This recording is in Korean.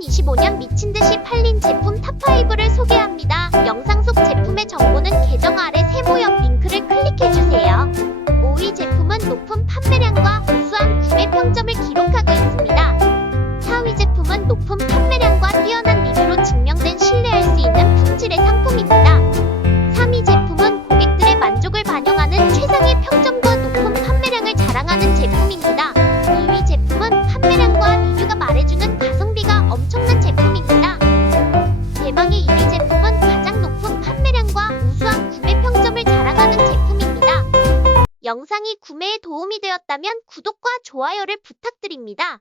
2025년 미친듯이 팔린 제품 탑5를 소개합니다. 영상 속 제품의 정보는 계정 아래 세모옆 링크를 클릭해주세요. 5위 제품은 높은 판매량과 우수한 구매 평점을 기록하고 있습니다. 4위 제품은 높은 판매량과 뛰어난 리뷰로 증명된 신뢰할 수 있는 품질의 상품입니다. 3위 제품은 고객들의 만족을 반영하는 최상의 평점과 높은 판매량을 자랑하는 제품입니다. 2위 제품은 판매량과 리뷰가 말해주는 가성비가 엄청난 제품입니다. 대망의 1위 제품은 가장 높은 판매량과 우수한 구매 평점을 자랑하는 제품입니다. 영상이 구매에 도움이 되었다면 구독과 좋아요를 부탁드립니다.